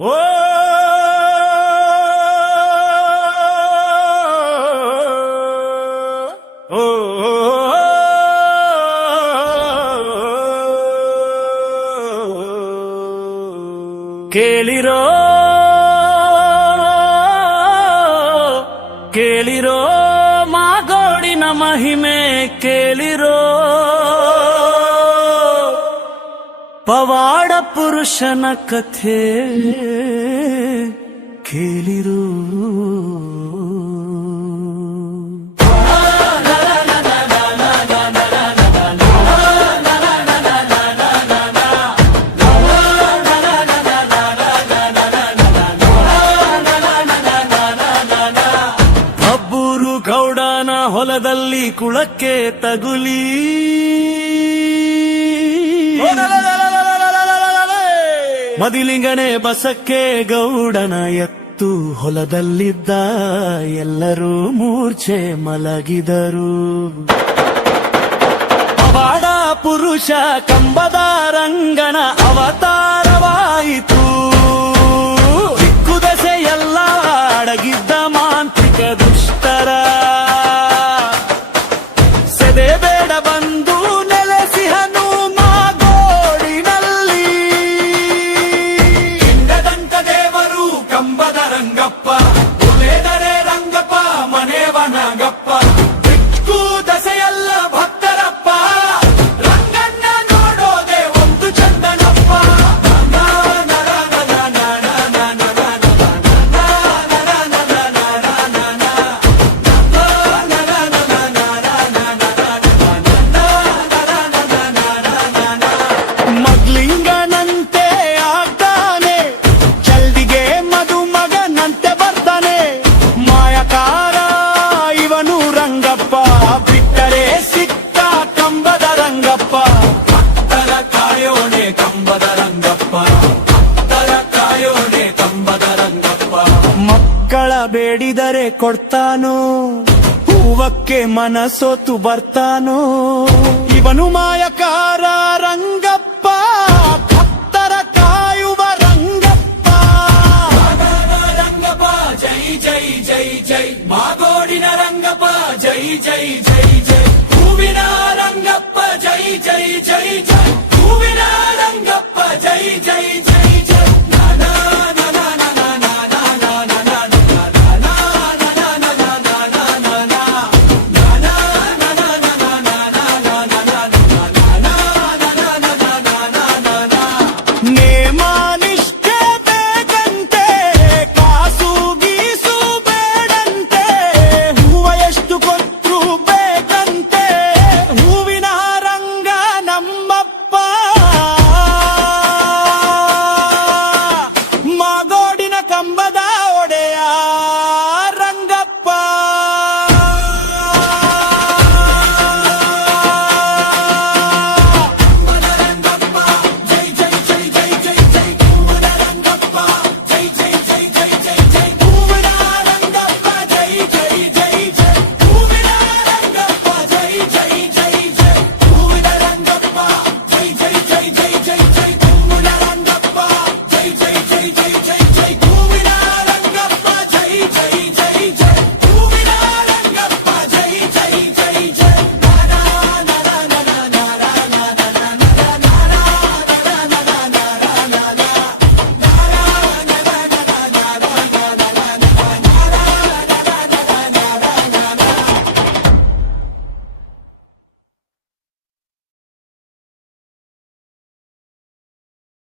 ಓ ಓ ಕೇಳಿರೋ ಕೇಳಿರೋ ಮಾಗೋಡಿನ ಮಹಿಮೆ ಕೇಳಿರೋ ಪವಾಡ ಪುರುಷನ ಕಥೆ ಕೇಳಿರೋ ಅಬ್ಬೂರು ಗೌಡನ ಹೊಲದಲ್ಲಿ ಕುಳಕ್ಕೆ ತಗುಲಿ ಮದಿಲಿಂಗನೆ ಬಸಕ್ಕೆ ಗೌಡನ ಎತ್ತು ಹೊಲದಲ್ಲಿದ್ದ ಎಲ್ಲರೂ ಮೂರ್ಛೆ ಮಲಗಿದರು. ಪವಾಡ ಪುರುಷ ಕಂಬದ ರಂಗನ ಅವತಾರವಾಯಿತು. ದಿಕ್ಕುದೆಸೆ ಎಲ್ಲ ಅಡಗಿದ್ದ ಮಾಂತ್ರಿಕ ದುಷ್ಟರ ಸೆದೆ ಬೇಡ ಬಂದು ನೆಲೆಸಿಹನು ಮಾಗೋಡಿನಲ್ಲಿ. ಇಂಗದಂತ ದೇವರು ಕಂಬದ ರಂಗಪ್ಪ, ಒಲೆದರೆ ರಂಗಪ್ಪ ಮನೆವನಗಪ್ಪ. ದಿಕ್ಕು ದಸೆಯಲ್ಲ ಭಕ್ತರಪ್ಪ, ರಂಗಣ್ಣ ನೋಡೋದೆ ಒಂದು ಚಂದನಪ್ಪ. ಮಗ್ಲಿಂಗನಂತೆ ಆಗ್ತಾನೆ, ಜಲ್ದಿಗೆ ಮದುಮಗನಂತೆ ಬರ್ತಾನೆ. ಮಾಯಕಾರ ಇವನು ರಂಗಪ್ಪ, ಬಿಟ್ಟರೆ ಸಿಕ್ಕ ಕಂಬದ ರಂಗಪ್ಪ. ಭಕ್ತರ ಕಾಯೋಣೆ ಕಂಬದ ರಂಗಪ್ಪ, ಭಕ್ತರ ಕಾಯೋಣೆ ಕಂಬದ ರಂಗಪ್ಪ. ಮಕ್ಕಳ ಬೇಡಿದರೆ ಕೊಡ್ತಾನೋ, ಹೂವಕ್ಕೆ ಮನಸೋತು ಬರ್ತಾನೋ. ಇವನು ಮಾಯಕಾರ ರಂಗಪ್ಪ, ಭಕ್ತರ ಕಾಯುವ ರಂಗಪ್ಪ. ರಂಗಪ್ಪ ಜೈ ಜೈ ಜೈ ಜೈ, ಮಾಗೋಡಿನ ರಂಗಪ್ಪ ಜೈ ಜೈ ಜೈ ಜೈ. ಹೂವಿನ ರಂಗಪ್ಪ ಜೈ ಜೈ ಜೈ ಜೈ, ಹೂವಿನ ರಂಗಪ್ಪ ಜೈ ಜೈ ಜೈ ಜೈ. ನೇಮ ನಿಷ್ಠೆ ಬೇಕಂತೆ, ಕಾಸು ಗೀಸು ಬೇಡಂತೆ. ಹೂವ ಎಷ್ಟು ಕೊಟ್ರು ಬೇಕಂತೆ, ಹೂವಿನ ರಂಗ ನಮ್ಮಪ್ಪ. ಮಾಗೋಡಿನ ಕಂಬದ ಒಡೆಯ ರಂಗಪ್ಪ. Jai